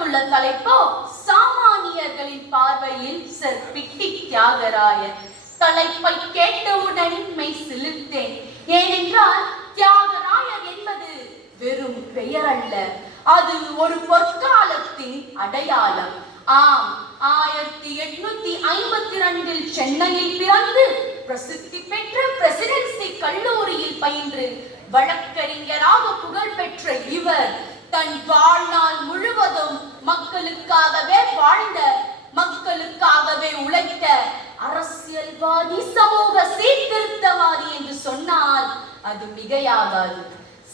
கொடுக்கப்பட்டுள்ள தலைப்போ சாமானியர்களின் பார்வையில் சர் பிட்டி தியாகராயர். தலைப்பை கேட்டவுடன் மெய் சிலிர்த்தேன். ஏனென்றால் தியாகராயர் என்பது வெறும் பெயர் அல்ல, அது ஒரு பொற்காலத்தின் அடையாளம். ஆம், 1852 சென்னையில் பிறந்து பிரசித்தி பெற்ற பிரசிடென்சி கல்லூரியில் பயின்று வழக்கறிஞராக புகழ் பெற்ற இவர் தன் வாழ்நாள் முழுவதும் மக்களுக்காகவே வாழ்ந்த, மக்களுக்காகவே உழைத்த அரசியல்வாதி, சமூக சீர்திருத்தவாதி என்று சொன்னால் அது மிகையாகாது.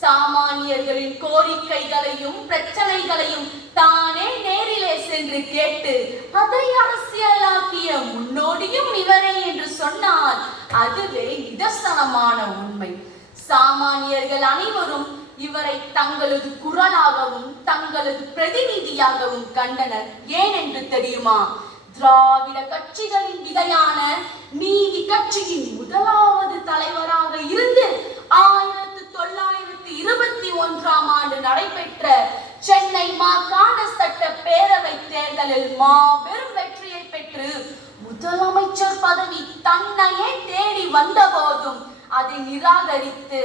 சாமானியர்களின் கோரிக்கைகளையும் பிரச்சனைகளையும் தானே நேரிலே சென்று கேட்டு அதை அரசியலாக்கிய முன்னோடியும் இவரே என்று சொன்னால் அதுவே நிதர்சனமான உண்மை. சாமானியர்கள் அனைவரும் இவரை தங்களது குரலாகவும் தங்களது பிரதிநிதியாகவும் கண்டனர். ஏனென்று தெரியுமா? திராவிட கட்சிகளின் விதையான நீதி கட்சியின் முதலாவது தலைவராக இருந்து 1921ஆம் ஆண்டு நடைபெற்ற சென்னை மாகாண சட்ட பேரவை தேர்தலில் மாபெரும் வெற்றியை பெற்று முதலமைச்சர் பதவி தன்னையே தேடி வந்த போதும் அதை நிராகரித்து,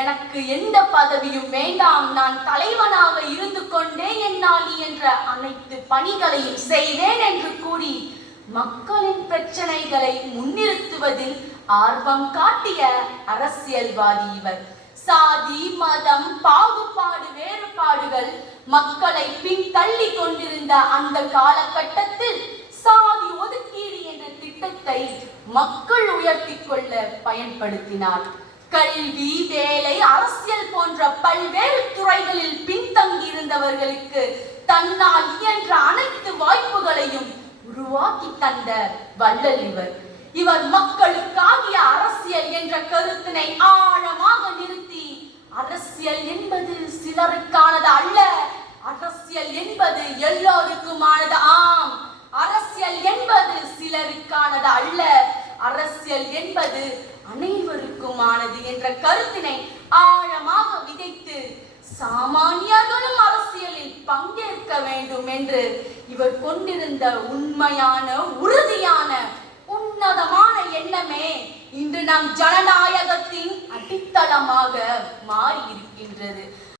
எனக்கு எந்த பதவியும் வேண்டாம், நான் தலைவனாக இருந்து கொண்டே என்னால் என்ற அனைத்து பணிகளையும் செய்வேன் என்று கூறி மக்களின் பிரச்சனைகளை முன்னிறுத்துவதில் ஆர்வம் காட்டிய அரசியல்வாதி இவர். சாதி மதம் பாகுபாடு வேறுபாடுகள் மக்களை பின்தள்ளி கொண்டிருந்த அந்த காலகட்டத்தில் சாதி ஒதுக்கீடு என்ற திட்டத்தை மக்கள் உயர்த்தி கொள்ள பயன்படுத்தினார். கல்வி, வேலை, அரசியல் போன்ற பல்வேறு துறைகளில் பின்தங்கி இருந்தவர்களுக்கு தன்னால் இயன்ற அனைத்து வாய்ப்புகளையும் உருவாக்கி தந்த வள்ளல் இவர். இவர் மக்களுக்காகிய அரசியல் என்ற கருத்தினை ஆழமாக நிறுத்தி, அரசியல் என்பது சிலருக்கானது அல்ல, அரசியல் என்பது எல்லோருக்குமானது. ஆம், அரசியல் என்பது சிலருக்கானது அல்ல, அரசியல் என்பது அனைவருக்குமானது என்ற கருத்தினை ஆழமாக விதைத்து சாமானியர்களும் அரசியலில் பங்கேற்க வேண்டும் என்று இவர் கொண்டிருந்த உண்மையான, உறுதியான, உன்னதமான எண்ணமே இன்று நம் ஜனநாயகத்தின் அடித்தளமாக மாறி இருக்கின்றது.